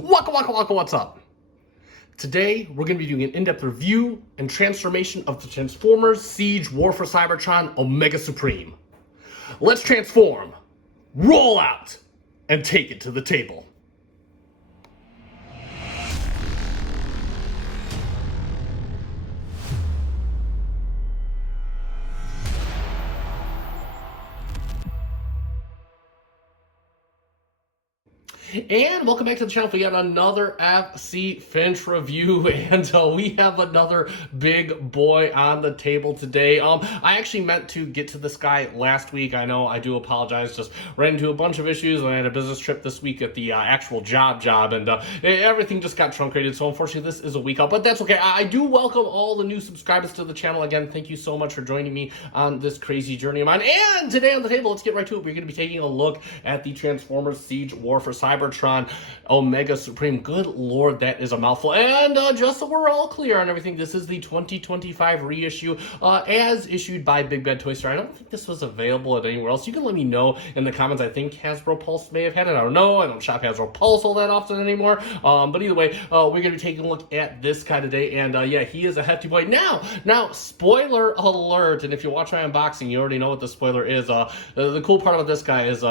Waka waka waka, what's up? Today, we're going to be doing an in-depth review and transformation of the Transformers Siege warforcybertron Omega Supreme. Let's transform, roll out, and take it to the table. And welcome back to the channel for yet another FC Finch review, and we have another big boy on the table today. I actually meant to get to this guy last week. I know, I do apologize, just ran into a bunch of issues, and I had a business trip this week at the actual job, and everything just got truncated, so unfortunately this is a week out, but that's okay. I do welcome all the new subscribers to the channel. Again, thank you so much for joining me on this crazy journey of mine. And today on the table, let's get right to it. We're going to be taking a look at the Transformers Siege warforcybertron Omega Supreme. Good lord, that is a mouthful. And just so we're all clear on everything, this is the 2025 reissue as issued by Big Bad Toy Store. I don't think this was available at anywhere else. You can let me know in the comments. I think Hasbro Pulse may have had it. I don't know. I don't shop Hasbro Pulse all that often anymore. But either way, we're going to be taking a look at this guy today. And yeah, he is a hefty boy. Now, spoiler alert. And if you watch my unboxing, you already know what the spoiler is. The cool part about this guy is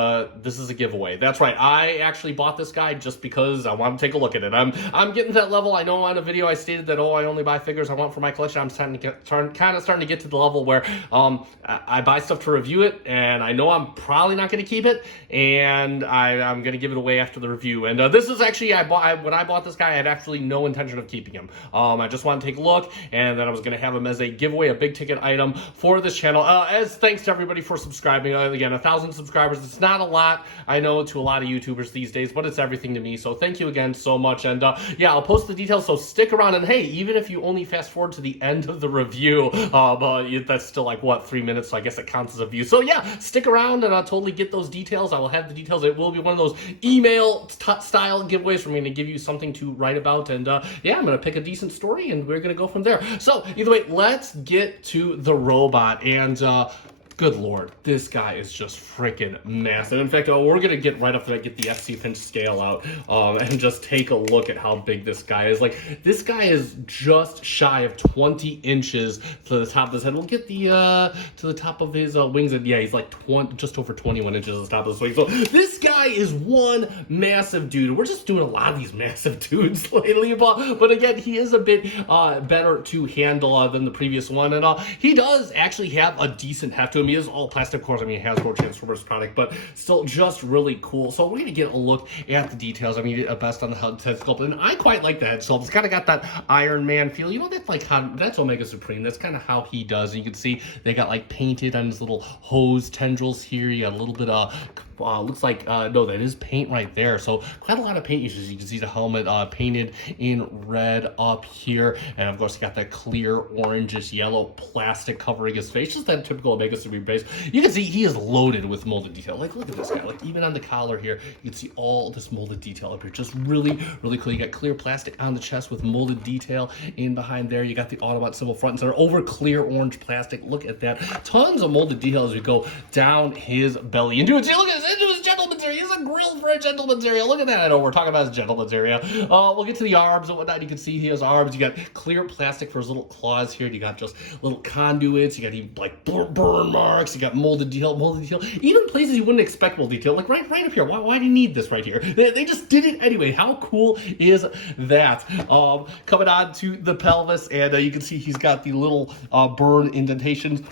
this is a giveaway. That's right. I actually bought this guy just because I want to take a look at it. I'm getting to that level. I know on a video I stated that, I only buy figures I want for my collection. I'm starting to get to the level where I buy stuff to review it, and I know I'm probably not going to keep it, and I'm going to give it away after the review. And this is actually, when I bought this guy, I had actually no intention of keeping him. I just wanted to take a look, and then I was going to have him as a giveaway, a big ticket item for this channel. As thanks to everybody for subscribing. Again, 1,000 subscribers. It's not a lot, I know, to a lot of YouTubers these days, but it's everything to me, so thank you again so much. And yeah, I'll post the details, so stick around. And hey, even if you only fast forward to the end of the review, that's still like, what, 3 minutes, so I guess it counts as a view. So yeah, stick around and I'll totally get those details. I will have the details. It will be one of those email style giveaways for me to give you something to write about. And yeah, I'm gonna pick a decent story and we're gonna go from there. So either way, let's get to the robot. And good lord, this guy is just freaking massive. In fact, we're going to get right up to that, get the FC Finch scale out, and just take a look at how big this guy is. Like, this guy is just shy of 20 inches to the top of his head. We'll get the to the top of his wings, and yeah, he's like just over 21 inches at the top of his wings. So this guy is one massive dude. We're just doing a lot of these massive dudes lately, but again, he is a bit better to handle than the previous one, and he does actually have a decent heft to him. He is all plastic, of course. I mean, Hasbro Transformers product, but still just really cool. So we're gonna get a look at the details. I mean, a best on the head sculpt, and I quite like the head sculpt. It's kind of got that Iron Man feel. You know, that's like how, that's Omega Supreme. That's kind of how he does. And you can see they got like painted on his little hose tendrils here. You got a little bit of looks like no, that is paint right there. So quite a lot of paint uses. You can see the helmet painted in red up here, and of course you got that clear orangish yellow plastic covering his face, just that typical Omega Supreme base. You can see he is loaded with molded detail. Like, look at this guy. Like, even on the collar here, you can see all this molded detail up here. Just really, really cool. You got clear plastic on the chest with molded detail in behind there. You got the Autobot symbol front and center over clear orange plastic. Look at that. Tons of molded detail as we go down his belly. And dude, see, look at this. Into his gentleman's area. He's a grill for a gentleman's area. Look at that. I know we're talking about his gentleman's area. We'll get to the arms and whatnot. You can see he has arms. You got clear plastic for his little claws here. You got just little conduits. You got even like burn marks. You got molded detail, even places you wouldn't expect molded detail, like right up here. Why do you need this right here? They just did it anyway. How cool is that? Coming on to the pelvis, and you can see he's got the little burn indentations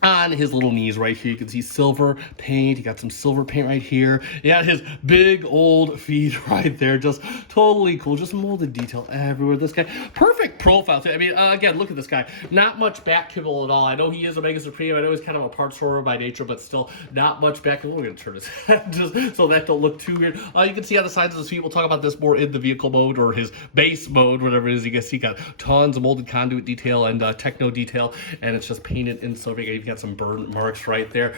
on his little knees right here. You can see silver paint. You got some silver paint right here. Yeah, his big old feet right there. Just totally cool. Just molded detail everywhere. This guy, perfect profile too. I mean, again, look at this guy. Not much back kibble at all. I know he is Omega Supreme. I know he's kind of a parts horror by nature, but still not much back kibble. We're gonna turn his head just so that don't look too weird. You can see on the sides of his feet. We'll talk about this more in the vehicle mode or his base mode, whatever it is. You can see got tons of molded conduit detail and techno detail, and it's just painted in silver. You got some burn marks right there.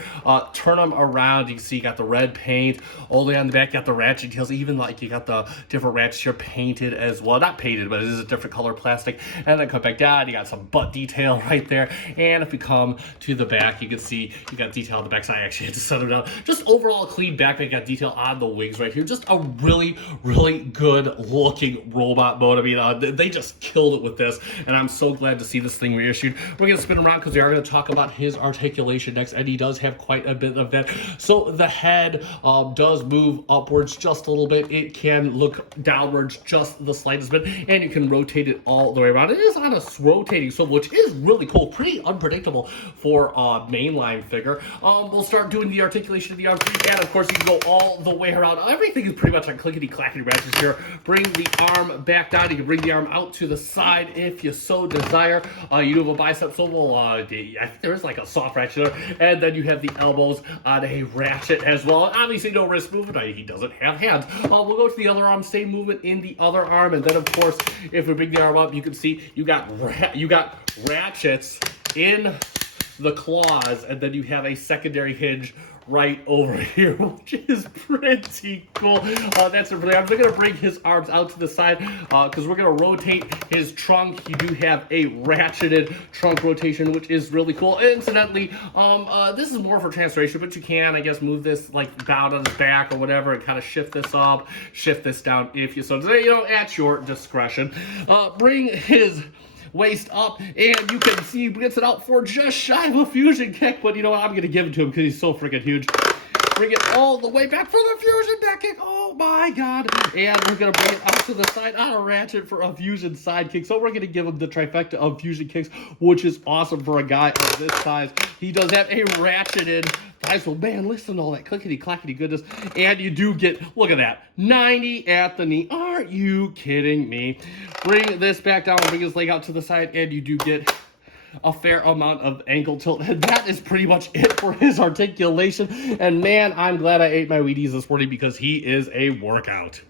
Turn them around, you can see you got the red paint all the way on the back. You got the ratchet details, even like you got the different ratchets here painted as well. Not painted, but it is a different color plastic. And then come back down, you got some butt detail right there. And if we come to the back, you can see you got detail on the back side. I actually had to set them down. Just overall clean back. You got detail on the wings right here. Just a really, really good looking robot mode. I mean, they just killed it with this, and I'm so glad to see this thing reissued. We're going to spin around because we are going to talk about his articulation next, and he does have quite a bit of that. So the head does move upwards just a little bit. It can look downwards just the slightest bit, and you can rotate it all the way around. It is on a rotating swivel, which is really cool, pretty unpredictable for a mainline figure. We'll start doing the articulation of the arm, and of course you can go all the way around. Everything is pretty much on clickety-clackety ratchets here. Bring the arm back down. You can bring the arm out to the side if you so desire. You do have a bicep swivel. I think there's like a soft ratchet there, and then you have the elbows on a ratchet as well. Obviously no wrist movement. He doesn't have hands. We'll go to the other arm, same movement in the other arm, and then of course if we bring the arm up, you can see you got ratchets in the claws, and then you have a secondary hinge right over here, which is pretty cool. That's it for the arms. They're going to bring his arms out to the side because we're going to rotate his trunk. You do have a ratcheted trunk rotation, which is really cool. Incidentally, this is more for translation, but you can, I guess, move this like down on his back or whatever and kind of shift this up, shift this down if you so desire, at your discretion. Bring his waist up, and you can see he gets it out for just shy of a fusion kick, but you know what, I'm going to give it to him because he's so freaking huge. Bring it all the way back for the fusion back kick. Oh my god. And we're going to bring it out to the side on a ratchet for a fusion side kick. So we're going to give him the trifecta of fusion kicks, which is awesome for a guy of this size. He does have a ratcheted thighs. So man, listen to all that clickety-clackety goodness. And you do get, look at that, 90 at the knee. Aren't you kidding me? Bring this back down and bring his leg out to the side, and you do get a fair amount of ankle tilt, and that is pretty much it for his articulation. And man, I'm glad I ate my Wheaties this morning because he is a workout.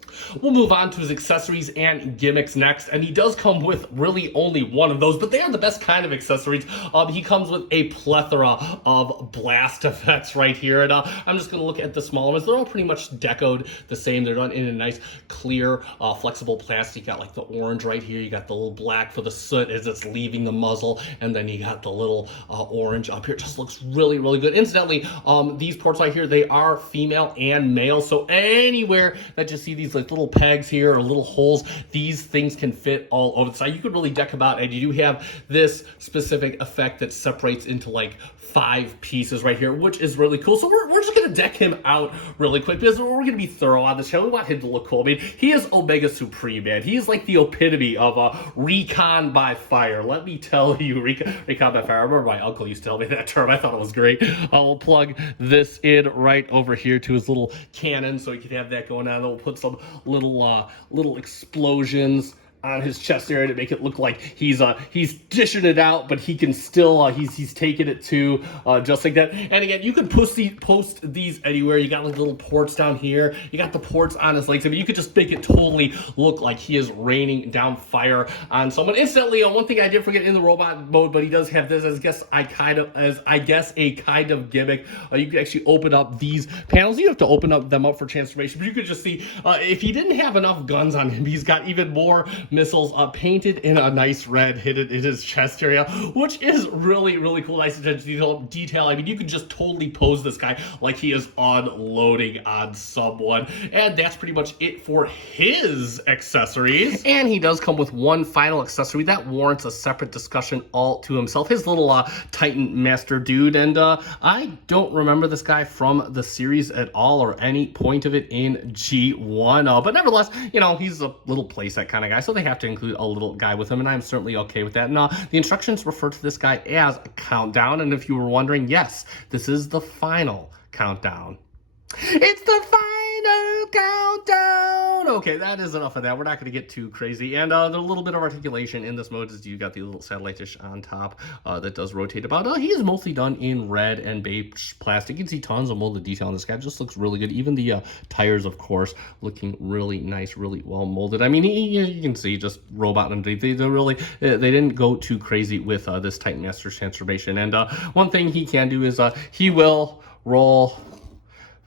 We'll move on to his accessories and gimmicks next, and he does come with really only one of those, but they are the best kind of accessories. He comes with a plethora of blast effects right here, and I'm just going to look at the smaller ones. They're all pretty much decoed the same. They're done in a nice, clear, flexible plastic. You got like the orange right here. You got the little black for the soot as it's leaving the muzzle, and then you got the little orange up here. It just looks really, really good. Incidentally, these ports right here, they are female and male, so anywhere that you see these like little pegs here or little holes, these things can fit all over the side. You could really deck them out, and you do have this specific effect that separates into like 5 pieces right here, which is really cool. So we're just going to deck him out really quick because we're going to be thorough on this show. We want him to look cool. I mean, he is Omega Supreme, man. He is like the epitome of recon by fire. Let me tell you, recon by fire. I remember my uncle used to tell me that term. I thought it was great. We'll plug this in right over here to his little cannon so he can have that going on. We'll put some little explosions on his chest area to make it look like he's dishing it out, but he can still he's taking it to just like that. And again, you can post these anywhere. You got like little ports down here. You got the ports on his legs. I mean, you could just make it totally look like he is raining down fire on someone. Instantly, one thing I did forget in the robot mode, but he does have this as I guess a kind of gimmick. You can actually open up these panels. You have to open them up for transformation, but you could just see if he didn't have enough guns on him, he's got even more missiles painted in a nice red hidden in his chest area, which is really, really cool. Nice attention to detail. I mean, you can just totally pose this guy like he is unloading on someone. And that's pretty much it for his accessories. And he does come with one final accessory that warrants a separate discussion all to himself. His little Titan Master dude. And I don't remember this guy from the series at all or any point of it in G1. But nevertheless, you know, he's a little playset kind of guy, so they have to include a little guy with him, and I'm certainly okay with that. And the instructions refer to this guy as a countdown, and if you were wondering, yes, this is the final countdown. It's the final countdown. Okay, that is enough of that. We're not going to get too crazy. And the little bit of articulation in this mode is you got the little satellite dish on top that does rotate about. He is mostly done in red and beige plastic. You can see tons of molded detail on this guy. It just looks really good. Even the tires, of course, looking really nice, really well molded. I mean, you can see just robot underneath. They didn't go too crazy with this Titan Master transformation. And one thing he can do is he will roll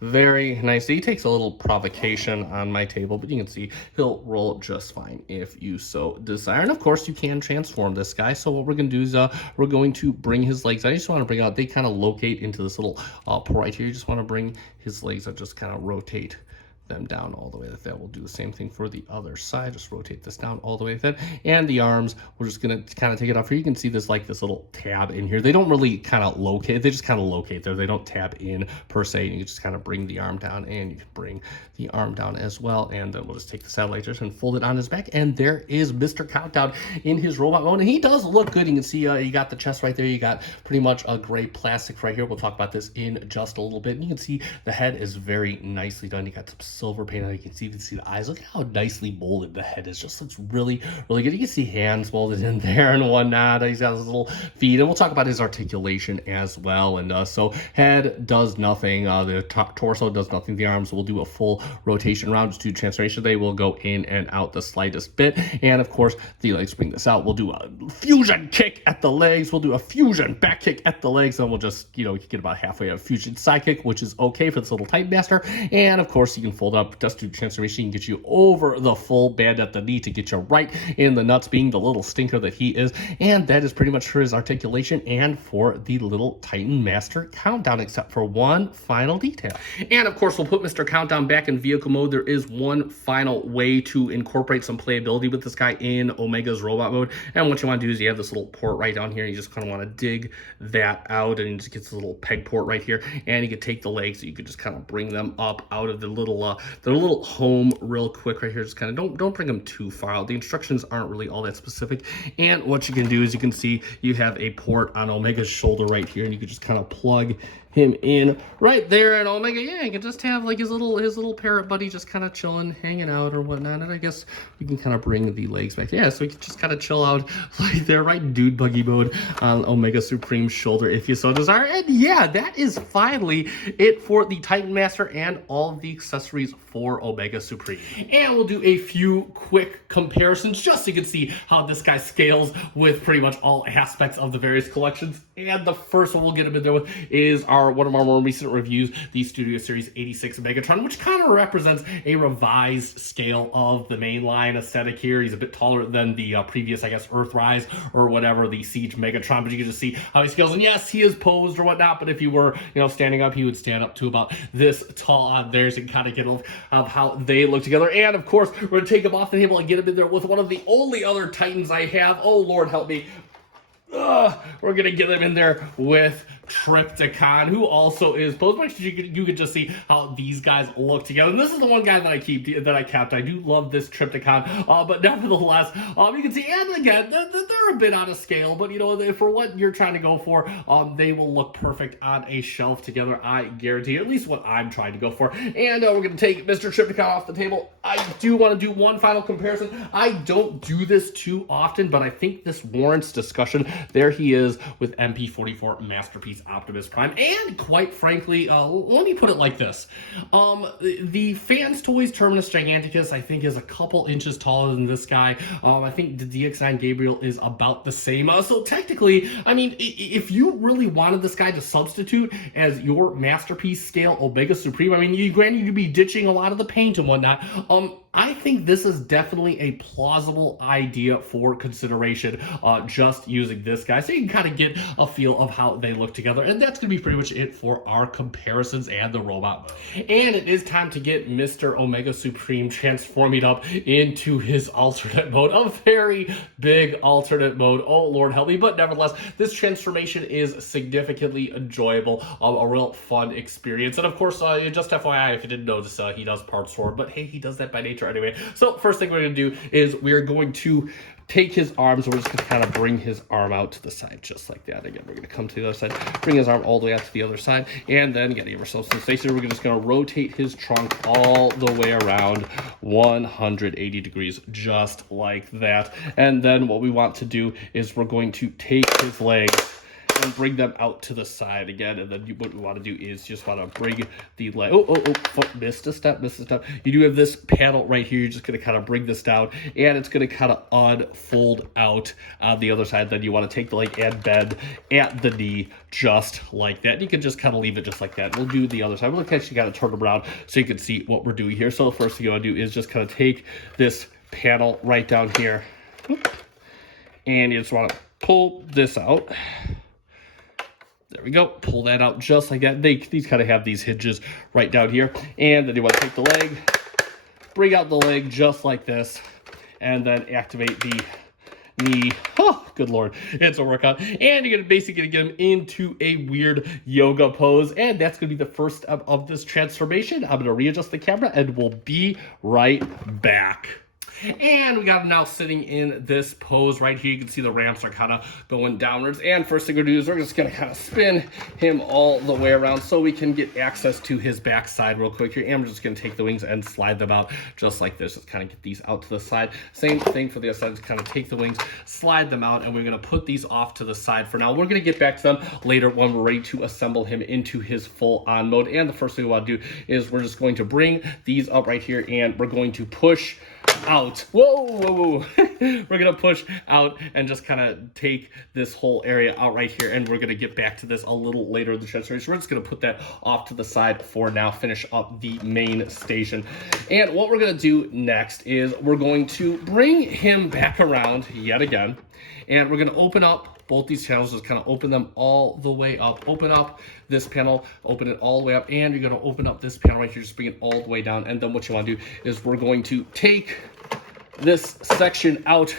very nicely. He takes a little provocation on my table, but you can see he'll roll just fine if you so desire. And of course, you can transform this guy. So what we're going to do is we're going to bring his legs. I just want to bring out, they kind of locate into this little port right here. You just want to bring his legs that just kind of rotate them down all the way like that. We'll do the same thing for the other side. Just rotate this down all the way like that. And the arms, we're just going to kind of take it off here. You can see this like this little tab in here. They don't really kind of locate. They just kind of locate there. They don't tab in per se. And you just kind of bring the arm down, and you can bring the arm down as well. And then we'll just take the satellite dish and fold it on his back. And there is Mr. Countdown in his robot mode. And he does look good. You can see you got the chest right there. You got pretty much a gray plastic right here. We'll talk about this in just a little bit. And you can see the head is very nicely done. You got some silver paint on it. You can see the eyes. Look at how nicely molded the head is. Just looks really, really good. You can see hands molded in there and whatnot. He's got his little feet. And we'll talk about his articulation as well. And so head does nothing. The torso does nothing. The arms will do a full rotation around, just do transformation. They will go in and out the slightest bit. And of course, the legs bring this out. We'll do a fusion kick at the legs. We'll do a fusion back kick at the legs. And we'll just, get about halfway a fusion side kick, which is okay for this little Titan Master. And of course, you can fold up, just do transformation, can get you over the full band at the knee to get you right in the nuts, being the little stinker that he is. And that is pretty much for his articulation and for the little Titan Master Countdown, except for one final detail. And of course, we'll put Mr. Countdown back in vehicle mode. There is one final way to incorporate some playability with this guy in Omega's robot mode. And what you want to do is you have this little port right down here. You just kind of want to dig that out, and you just get this little peg port right here. And you can take the legs, so you could just kind of bring them up out of the little home real quick right here. Just kind of don't bring them too far out. The instructions aren't really all that specific. And what you can do is you can see you have a port on Omega's shoulder right here, and you can just kind of plug him in right there. And Omega, you can just have like his little parrot buddy just kind of chilling, hanging out or whatnot. And I guess we can kind of bring the legs back. Yeah, so we can just kind of chill out like there, right? Dude buggy mode on Omega Supreme's shoulder if you so desire. And yeah, that is finally it for the Titan Master and all of the accessories for Omega Supreme. And we'll do a few quick comparisons just so you can see how this guy scales with pretty much all aspects of the various collections. And the first one we'll get him in there with is one of our more recent reviews, the Studio Series 86 Megatron, which kind of represents a revised scale of the mainline aesthetic here. He's a bit taller than the previous, I guess, Earthrise or whatever, the Siege Megatron, but you can just see how he scales. And yes, he is posed or whatnot, but if you were, standing up, he would stand up to about this tall on there, so you can kind of get a look of how they look together. And of course, we're going to take him off the table and get him in there with one of the only other Titans I have. Oh, Lord help me. We're going to get him in there with Trypticon, who also is posed. But you could just see how these guys look together. And this is the one guy that I kept. I do love this Trypticon, but nevertheless, you can see, and again, they're a bit out of scale, but for what you're trying to go for, they will look perfect on a shelf together, I guarantee, at least what I'm trying to go for. And we're going to take Mr. Trypticon off the table. I do want to do one final comparison. I don't do this too often, but I think this warrants discussion. There he is with MP44 Masterpiece Optimus Prime. And quite frankly, let me put it like this. The Fans Toys Terminus Giganticus, I think, is a couple inches taller than this guy. I think the DX9 Gabriel is about the same. So technically, I mean, if you really wanted this guy to substitute as your Masterpiece scale Omega Supreme, I mean, granted, you'd be ditching a lot of the paint and whatnot. I think this is definitely a plausible idea for consideration, just using this guy. So you can kind of get a feel of how they look together. And that's going to be pretty much it for our comparisons and the robot mode. And it is time to get Mr. Omega Supreme transforming up into his alternate mode. A very big alternate mode. Oh, Lord help me. But nevertheless, this transformation is significantly enjoyable. A real fun experience. And of course, just FYI, if you didn't notice, he does parts sword. But hey, he does that by nature. intro anyway. So first thing we're going to do is we're going to take his arms. We're just going to kind of bring his arm out to the side, just like that. Again, we're going to come to the other side, bring his arm all the way out to the other side, and then get ourselves some space here. We're just going to rotate his trunk all the way around 180 degrees, just like that. And then what we want to do is we're going to take his legs and bring them out to the side again. And then what we want to do is just want to bring the leg. Missed a step. You do have this panel right here. You're just going to kind of bring this down, and it's going to kind of unfold out on the other side. Then you want to take the leg and bend at the knee, just like that. You can just kind of leave it just like that. We'll do the other side. We'll actually got to turn around so you can see what we're doing here. So the first thing you want to do is just kind of take this panel right down here, and you just want to pull this out. There we go. Pull that out just like that. These kind of have these hinges right down here. And then you want to take the leg, bring out the leg just like this, and then activate the knee. Oh, good Lord. It's a workout. And you're going to basically get him into a weird yoga pose. And that's going to be the first step of this transformation. I'm going to readjust the camera, and we'll be right back. And we got him now sitting in this pose right here. You can see the ramps are kind of going downwards. And first thing we're going to do is we're just going to kind of spin him all the way around so we can get access to his backside real quick here. And we're just going to take the wings and slide them out just like this. Just kind of get these out to the side. Same thing for the other side. Just kind of take the wings, slide them out, and we're going to put these off to the side for now. We're going to get back to them later when we're ready to assemble him into his full-on mode. And the first thing we want to do is we're just going to bring these up right here, and we're going to push out. Whoa. We're gonna push out and just kind of take this whole area out right here, and we're gonna get back to this a little later in the transformation. We're just gonna put that off to the side for now, finish up the main station. And what we're gonna do next is we're going to bring him back around yet again, and we're gonna open up both these channels, just kind of open them all the way up. Open up this panel, open it all the way up, and you're going to open up this panel right here, just bring it all the way down. And then what you want to do is we're going to take this section out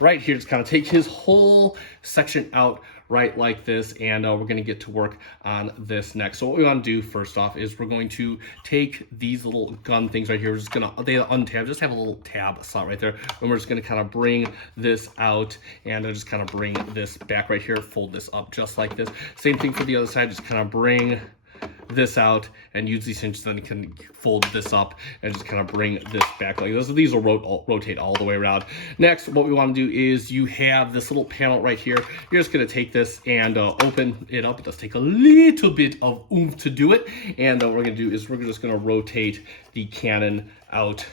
right here, just kind of take his whole section out right like this, and we're going to get to work on this next. So what we want to do first off is we're going to take these little gun things right here. We're just going to untab, just have a little tab slot right there, and we're just going to kind of bring this out, and just kind of bring this back right here, fold this up just like this. Same thing for the other side, just kind of bring this out and use these hinges, then you can fold this up and just kind of bring this back like this. So these will rotate all the way around. Next, what we want to do is you have this little panel right here. You're just going to take this and open it up. It does take a little bit of oomph to do it. And what we're going to do is we're just going to rotate the cannon out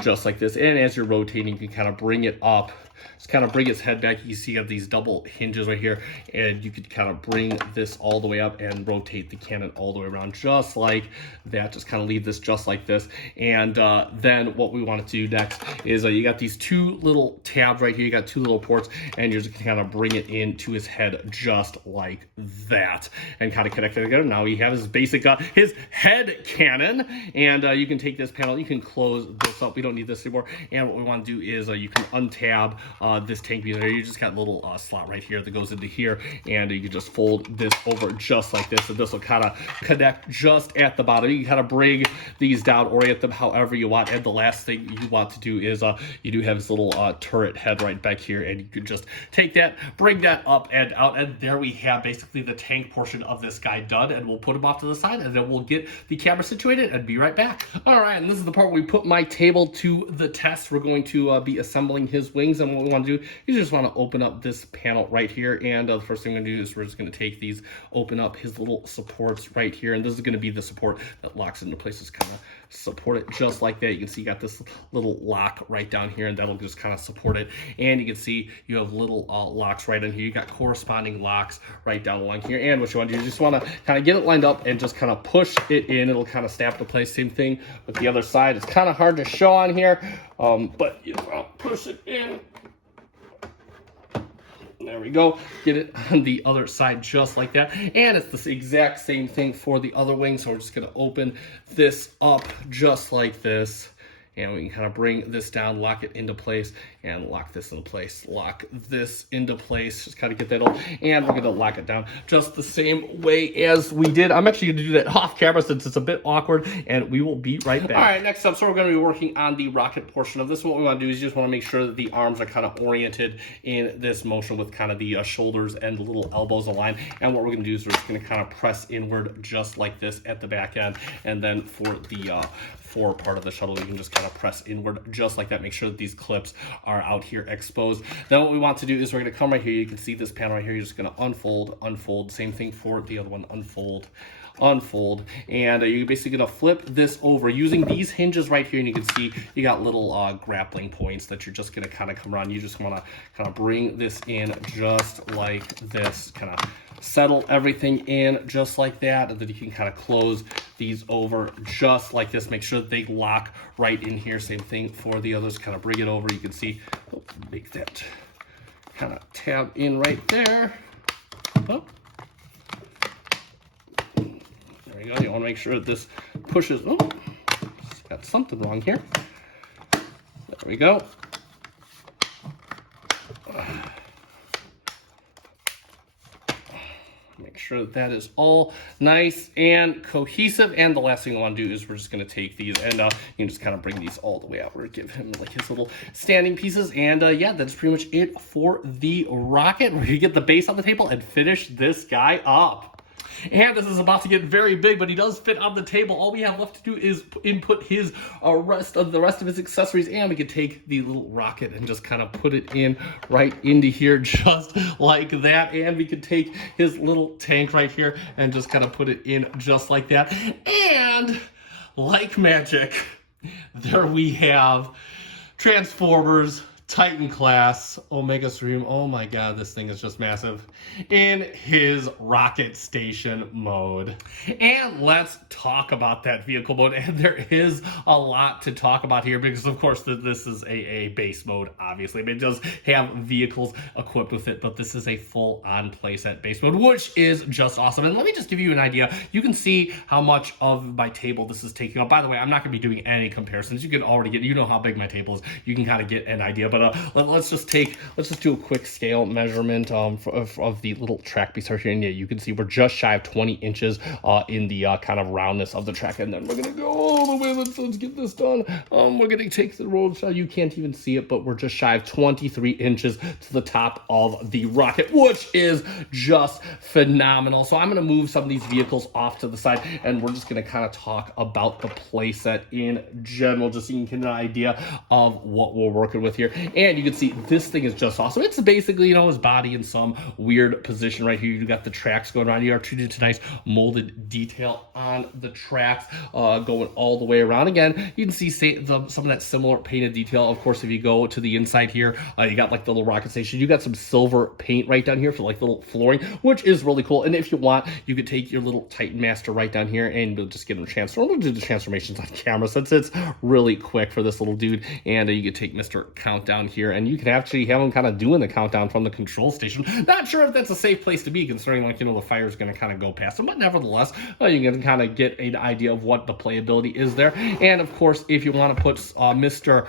just like this. And as you're rotating, you can kind of bring it up. Just kind of bring its head back. You can see you have these double hinges right here, and you could kind of bring this all the way up and rotate the cannon all the way around just like that. Just kind of leave this just like this. And then what we want to do next is you got these two little tabs right here. You got two little ports, and you're just going to kind of bring it into his head just like that and kind of connect it together. Now we have his basic, his head cannon, and you can take this panel, you can close this up. We don't need this anymore. And what we want to do is you can untab this tank piece there. You just got a little slot right here that goes into here, and you can just fold this over just like this, and this will kind of connect just at the bottom. You can kind of bring these down, orient them however you want. And the last thing you want to do is you do have this little turret head right back here, and you can just take that, bring that up and out, and there we have basically the tank portion of this guy done. And we'll put him off to the side, and then we'll get the camera situated and be right back. All right, and this is the part where we put my table to the test. We're going to be assembling his wings, and what we want to do is just want to open up this panel right here. And the first thing we're going to do is we're just going to take these, open up his little supports right here, and this is going to be the support that locks into place. Just kind of support it just like that. You can see you got this little lock right down here, and that'll just kind of support it. And you can see you have little locks right in here. You got corresponding locks right down along here. And what you want to do is just want to kind of get it lined up and just kind of push it in. It'll kind of snap into place. Same thing with the other side. It's kind of hard to show on here, but you know, push it in. There we go. Get it on the other side just like that. And it's the exact same thing for the other wing. So we're just going to open this up just like this. And we can kind of bring this down, lock it into place, and lock this into place. Lock this into place. Just kind of get that all. And we're going to lock it down just the same way as we did. I'm actually going to do that off camera since it's a bit awkward, and we will be right back. All right, next up, so we're going to be working on the rocket portion of this. What we want to do is you just want to make sure that the arms are kind of oriented in this motion with kind of the shoulders and the little elbows aligned. And what we're going to do is we're just going to kind of press inward just like this at the back end. And then for the fore part of the shuttle, you can just kind of press inward just like that. Make sure that these clips are out here exposed. Then what we want to do is we're going to come right here. You can see this panel right here. You're just going to unfold, unfold. Same thing for the other one. Unfold, unfold, and you're basically going to flip this over using these hinges right here, and you can see you got little grappling points that you're just going to kind of come around. You just want to kind of bring this in just like this, kind of settle everything in just like that, and then you can kind of close these over just like this. Make sure that they lock right in here. Same thing for the others. Kind of bring it over. You can see, make that kind of tab in right there. Oh. There you go. You want to make sure that this pushes. Oh, got something wrong here. There we go. Make sure that that is all nice and cohesive. And the last thing I want to do is we're just going to take these and you can just kind of bring these all the way outward, give him like his little standing pieces. And yeah, that's pretty much it for the rocket. We're going to get the base on the table and finish this guy up. And this is about to get very big, but he does fit on the table. All we have left to do is input his rest of his accessories, and we can take the little rocket and just kind of put it in right into here just like that. And we could take his little tank right here and just kind of put it in just like that. And like magic, there we have Transformers Titan class Omega Supreme. Oh my god, this thing is just massive in his rocket station mode. And let's talk about that vehicle mode. And there is a lot to talk about here because of course this is a base mode, obviously. I mean, it does have vehicles equipped with it, but this is a full-on playset base mode, which is just awesome. And let me just give you an idea. You can see how much of my table this is taking up. By the way, I'm not going to be doing any comparisons. You can already get, you know how big my table is. You can kind of get an idea, but let's just do a quick scale measurement of the little track piece right here. And yeah, you can see we're just shy of 20 inches in the kind of roundness of the track. And then we're gonna go all the way. Let's get this done. We're gonna take the road so you can't even see it, but we're just shy of 23 inches to the top of the rocket, which is just phenomenal. So I'm gonna move some of these vehicles off to the side, and we're just gonna kind of talk about the playset in general, just so you can get an idea of what we're working with here. And you can see this thing is just awesome. It's basically, you know, his body in some weird position right here. You got the tracks going around. You are treated to nice molded detail on the tracks going all the way around. Again, you can see some of that similar painted detail. Of course, if you go to the inside here, you got like the little rocket station. You got some silver paint right down here for like little flooring, which is really cool. And if you want, you could take your little Titan Master right down here and we'll just get him transformed. We'll do the transformations on camera since it's really quick for this little dude. And you could take Mr. Countdown here, and you can actually have him kind of doing the countdown from the control station. Not sure if that's a safe place to be, considering, like, you know, the fire is going to kind of go past him, but nevertheless, you can kind of get an idea of what the playability is there. And of course, if you want to put Mr.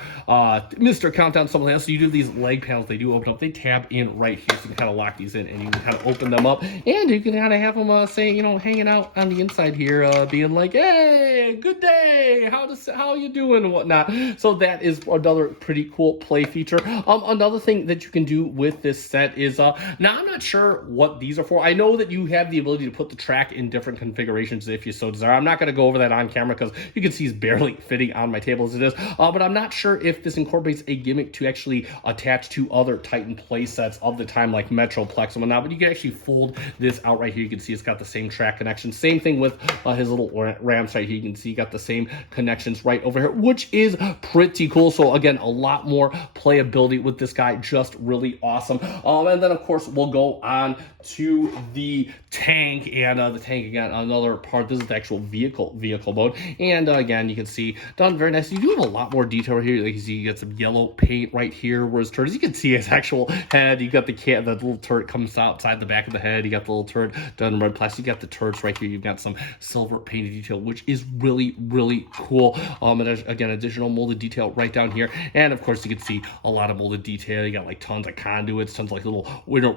Countdown somewhere else, so you do these leg panels, they do open up, they tab in right here, so you can kind of lock these in, and you can kind of open them up, and you can kind of have them say, you know, hanging out on the inside here, being like, hey, good day, how you doing and whatnot. So that is another pretty cool play feature. Another thing that you can do with this set is, now I'm not sure what these are for. I know that you have the ability to put the track in different configurations if you so desire. I'm not going to go over that on camera because you can see it's barely fitting on my table as it is, but I'm not sure if this incorporates a gimmick to actually attach to other Titan play sets of the time, like Metroplex and whatnot, but you can actually fold this out right here. You can see it's got the same track connection. Same thing with his little ramps right here. You can see you got the same connections right over here, which is pretty cool. So again, a lot more playability with this guy, just really awesome. And then of course we'll go on to the tank, and the tank again, another part. This is the actual vehicle mode, and again, you can see done very nice. You do have a lot more detail right here. Like you see, you got some yellow paint right here where his turret is. You can see his actual head. You got the little turret comes outside the back of the head. You got the little turret done in red plastic. You got the turrets right here. You've got some silver painted detail, which is really, really cool. And there's again additional molded detail right down here, and of course you can see a lot of molded detail. You got like tons of conduits, tons of like little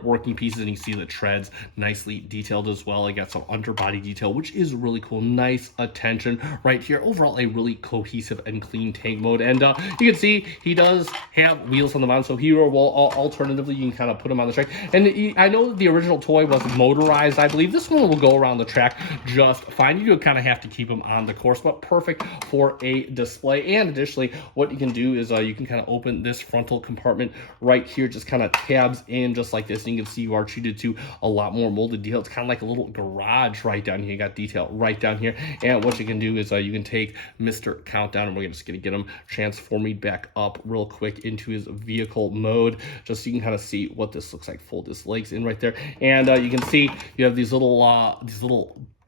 working pieces, and you see the treads nicely detailed as well. I got some underbody detail, which is really cool. Nice attention right here. Overall, a really cohesive and clean tank mode. And you can see he does have wheels on the bottom, so here will alternatively you can kind of put him on the track. And I know that the original toy was motorized. I believe this one will go around the track just fine. You do kind of have to keep him on the course, but perfect for a display. And additionally, what you can do is you can kind of open this frontal compartment right here, just kind of tabs in just like this, and you can see you are treated to a lot more molded detail. It's kind of like a little garage right down here. You got detail right down here, and what you can do is you can take Mr. Countdown, and we're just gonna get him transforming back up real quick into his vehicle mode, just so you can kind of see what this looks like. Fold his legs in right there, and you can see you have these little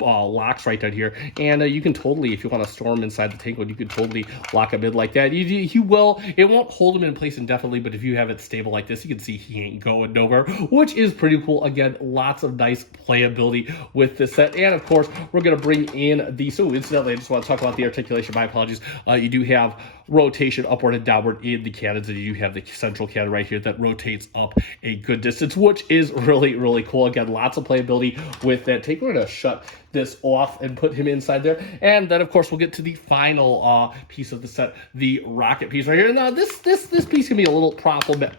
locks right down here, and you can totally, if you want to store him inside the tank mode, you could totally lock him in like that. It won't hold him in place indefinitely, but if you have it stable like this, you can see he ain't going nowhere, which is pretty cool. Again, lots of nice playability with this set. And of course, we're going to bring in the, so incidentally, I just want to talk about the articulation. My apologies. You do have rotation upward and downward in the cannons, and you have the central cannon right here that rotates up a good distance, which is really, really cool. Again, lots of playability with that tank. We're going to shut this off and put him inside there, and then of course we'll get to the final piece of the set, the rocket piece right here. Now this piece can be a little problematic.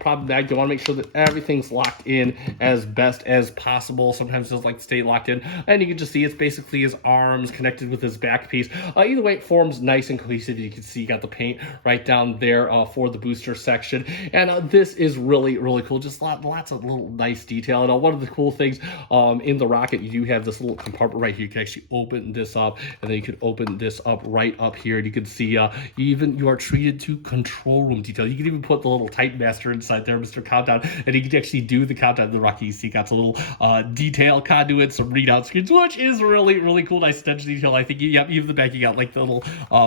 You want to make sure that everything's locked in as best as possible. Sometimes it's like to stay locked in, and you can just see it's basically his arms connected with his back piece. Either way, it forms nice and cohesive. You can see you got the paint right down there for the booster section, and this is really, really cool. Just lots of little nice detail. And one of the cool things in the rocket, you do have this little compartment right here. You can actually open this up, and then you can open this up right up here, and you can see you are treated to control room detail. You can even put the little Titan Master inside there, Mr. Countdown, and you can actually do the countdown of the rocket. You see, got some little detail conduits, some readout screens, which is really, really cool. Nice edge detail. I think even the back, you got like the little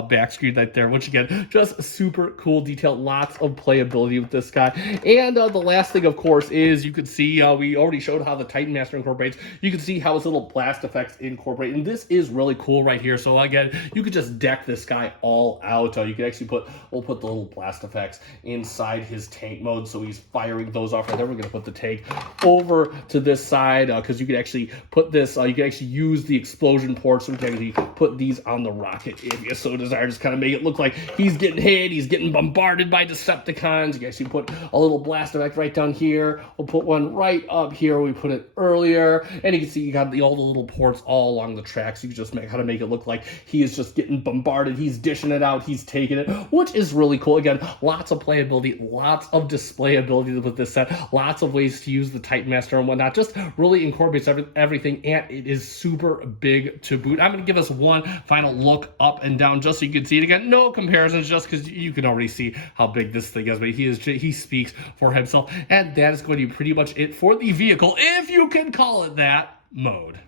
back screen right there, which again, just super cool detail. Lots of playability with this guy. And the last thing, of course, is you can see we already showed how the Titan Master incorporates. You can see how his little blast effects incorporate, and this is really cool right here. So again, you could just deck this guy all out. You can actually we'll put the little blast effects inside his tank mode, so he's firing those off right there. We're going to put the tank over to this side, because you can actually put this, you can actually use the explosion ports, so we can actually put these on the rocket if you so desire. Just kind of make it look like he's getting hit, he's getting bombarded by Decepticons. You can actually put a little blast effect right down here. We'll put one right up here. We put it earlier, and you can see you got all the little ports all along the track, so you can just make it look like he is just getting bombarded. He's dishing it out, he's taking it, which is really cool. Again, lots of playability, lots of displayability with this set, lots of ways to use the Titan Master and whatnot. Just really incorporates everything, and it is super big to boot. I'm going to give us one final look up and down just so you can see it again. No comparisons, just because you can already see how big this thing is, but he speaks for himself, and that is going to be pretty much it for the vehicle, if you can call it that, mode.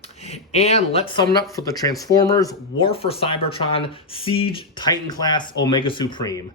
And let's sum it up for the Transformers War for Cybertron Siege Titan Class Omega Supreme.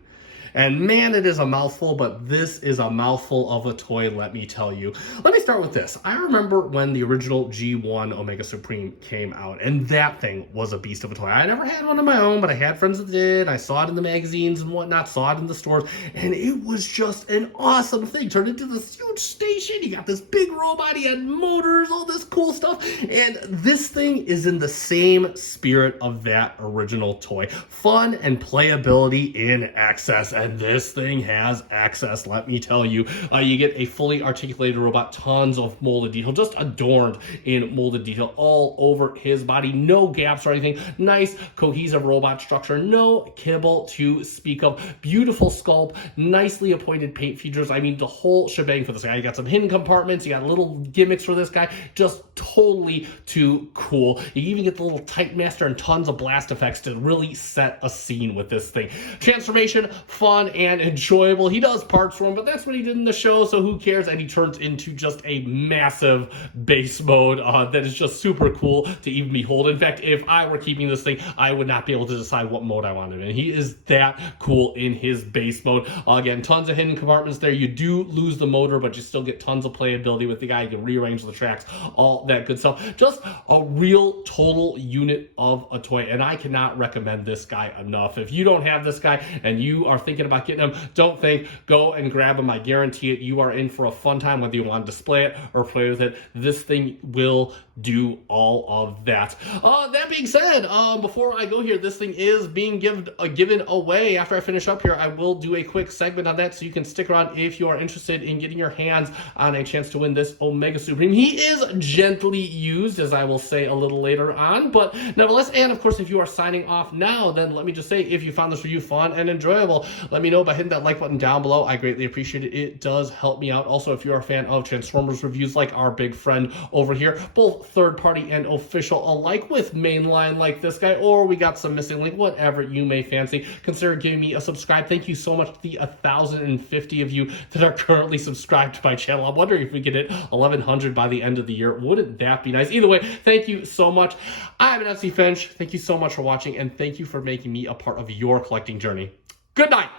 And man, it is a mouthful, but this is a mouthful of a toy, let me tell you. Let me start with this. I remember when the original G1 Omega Supreme came out, and that thing was a beast of a toy. I never had one of my own, but I had friends that did. I saw it in the magazines and whatnot, saw it in the stores, and it was just an awesome thing. Turned into this huge station. You got this big robot, he had motors, all this cool stuff, and this thing is in the same spirit of that original toy. Fun and playability in excess. And this thing has access, let me tell you. You get a fully articulated robot, tons of molded detail, just adorned in molded detail all over his body. No gaps or anything. Nice, cohesive robot structure. No kibble to speak of. Beautiful sculpt, nicely appointed paint features. I mean, the whole shebang for this guy. You got some hidden compartments. You got little gimmicks for this guy. Just totally too cool. You even get the little Titan Master and tons of blast effects to really set a scene with this thing. Transformation, fun, fun and enjoyable. He does parts for him, but that's what he did in the show, so who cares? And he turns into just a massive base mode that is just super cool to even behold. In fact, if I were keeping this thing, I would not be able to decide what mode I wanted in. He is that cool in his base mode. Again, tons of hidden compartments there. You do lose the motor, but you still get tons of playability with the guy. You can rearrange the tracks, all that good stuff. Just a real total unit of a toy, and I cannot recommend this guy enough. If you don't have this guy and you are thinking about getting him, don't think, go and grab him. I guarantee it, you are in for a fun time, whether you want to display it or play with it. This thing will do all of that. That being said, before I go here, this thing is being given away. After I finish up here, I will do a quick segment on that, so you can stick around if you are interested in getting your hands on a chance to win this Omega Supreme. He is gently used, as I will say a little later on, but nevertheless, and of course, if you are signing off now, then let me just say, if you found this review fun and enjoyable, let me know by hitting that like button down below. I greatly appreciate it. It does help me out. Also, if you are a fan of Transformers reviews like our big friend over here, both third-party and official alike, with mainline like this guy, or we got some missing link, whatever you may fancy, consider giving me a subscribe. Thank you so much to the 1,050 of you that are currently subscribed to my channel. I'm wondering if we could hit 1,100 by the end of the year. Wouldn't that be nice? Either way, thank you so much. I'm an FC Finch. Thank you so much for watching, and thank you for making me a part of your collecting journey. Good night.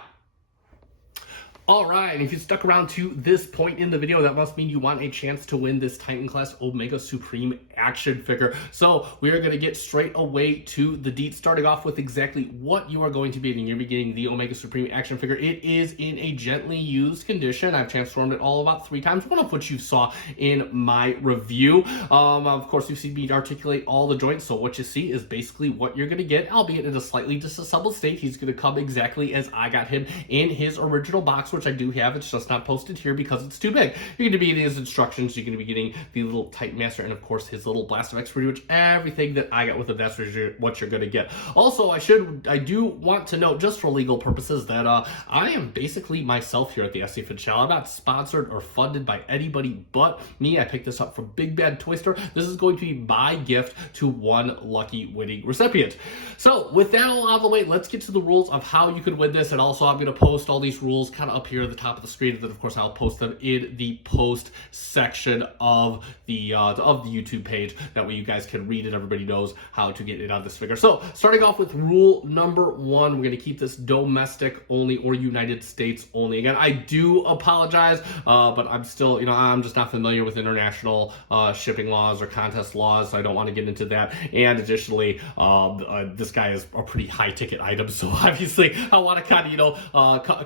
All right, if you stuck around to this point in the video, that must mean you want a chance to win this Titan class Omega Supreme action figure. So we are going to get straight away to the deets, starting off with exactly what you are going to be getting. You're getting the Omega Supreme action figure. It is in a gently used condition. I've transformed it all about 3 times, one of which you saw in my review. Of course, you've seen me articulate all the joints, so what you see is basically what you're going to get, albeit in a slightly disassembled state. He's going to come exactly as I got him in his original box, which I do have. It's just not posted here because it's too big. You're going to be getting his instructions. You're going to be getting the little Titan Master, and of course his little Blast of Expertise, which everything that I got with him, that's what you're going to get. Also, I do want to note, just for legal purposes, that I am basically myself here at the FC Finch channel. I'm not sponsored or funded by anybody but me. I picked this up from Big Bad Toy Store. This is going to be my gift to one lucky winning recipient. So with that all out of the way, let's get to the rules of how you can win this. And also, I'm going to post all these rules kind of up here at the top of the screen, and then of course I'll post them in the post section of the YouTube page. That way you guys can read it. Everybody knows how to get it on this figure. So starting off with rule number 1, we're going to keep this domestic only or United States only. Again, I do apologize, but I'm still, I'm just not familiar with international shipping laws or contest laws, so I don't want to get into that. And additionally, this guy is a pretty high ticket item, so obviously I want to kind of,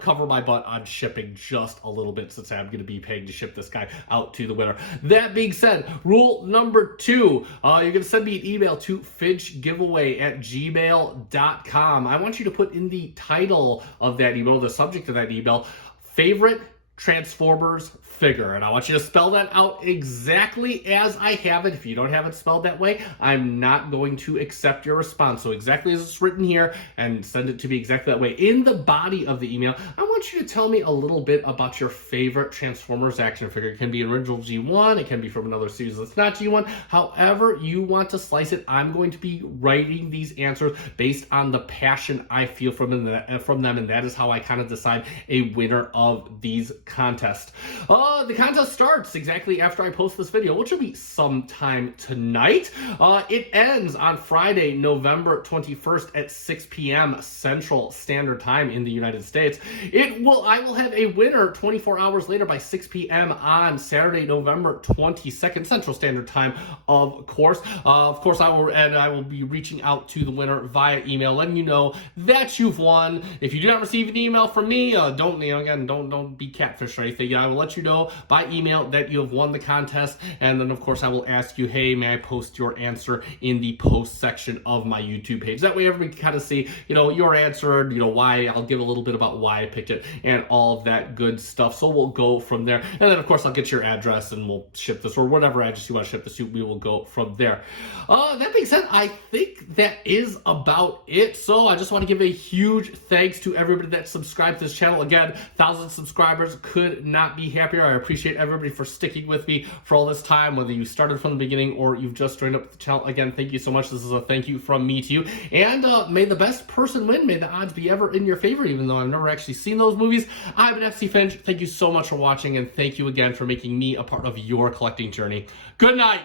cover my butt on shipping just a little bit, since I'm going to be paying to ship this guy out to the winner. That being said, rule number 2, you're going to send me an email to finchgiveaway@gmail.com. I want you to put in the title of that email, the subject of that email, favorite Transformers figure, and I want you to spell that out exactly as I have it. If you don't have it spelled that way, I'm not going to accept your response. So exactly as it's written here, and send it to me exactly that way. In the body of the email, I want you to tell me a little bit about your favorite Transformers action figure. It can be original G1, it can be from another series that's not G1. However you want to slice it, I'm going to be writing these answers based on the passion I feel from them, and that is how I kind of decide a winner of these contests. The contest starts exactly after I post this video, which will be sometime tonight. It ends on Friday, November 21st at 6 p.m. Central Standard Time in the United States. I will have a winner 24 hours later by 6 p.m. on Saturday, November 22nd Central Standard Time, of course. I will be reaching out to the winner via email, letting you know that you've won. If you do not receive an email from me, don't be catfish or anything. I will let you know by email that you have won the contest, and then of course I will ask you, hey, may I post your answer in the post section of my YouTube page? That way everybody can kind of see, your answer, why. I'll give a little bit about why I picked it and all of that good stuff. So we'll go from there, and then of course I'll get your address and we'll ship this, or whatever address you want to ship this to. We will go from there. That being said, I think that is about it. So I just want to give a huge thanks to everybody that subscribed to this channel. Again, 1,000 subscribers could not be happier. I appreciate everybody for sticking with me for all this time, whether you started from the beginning or you've just joined up the channel. Again, thank you so much. This is a thank you from me to you. And may the best person win. May the odds be ever in your favor, even though I've never actually seen those movies. I've been FC Finch. Thank you so much for watching, and thank you again for making me a part of your collecting journey. Good night.